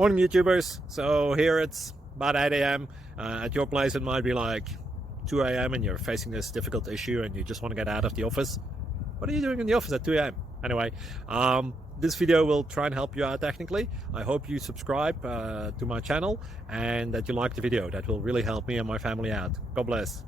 Morning YouTubers. So here it's about 8 a.m. At your place it might be like 2 a.m. and you're facing this difficult issue and you just want to get out of the office. What are you doing in the office at 2 a.m.? Anyway, this video will try and help you out technically. I hope you subscribe to my channel and that you like the video. That will really help me and my family out. God bless.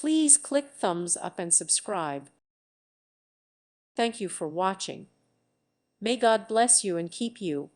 Please click thumbs up and subscribe. Thank you for watching. May God bless you and keep you.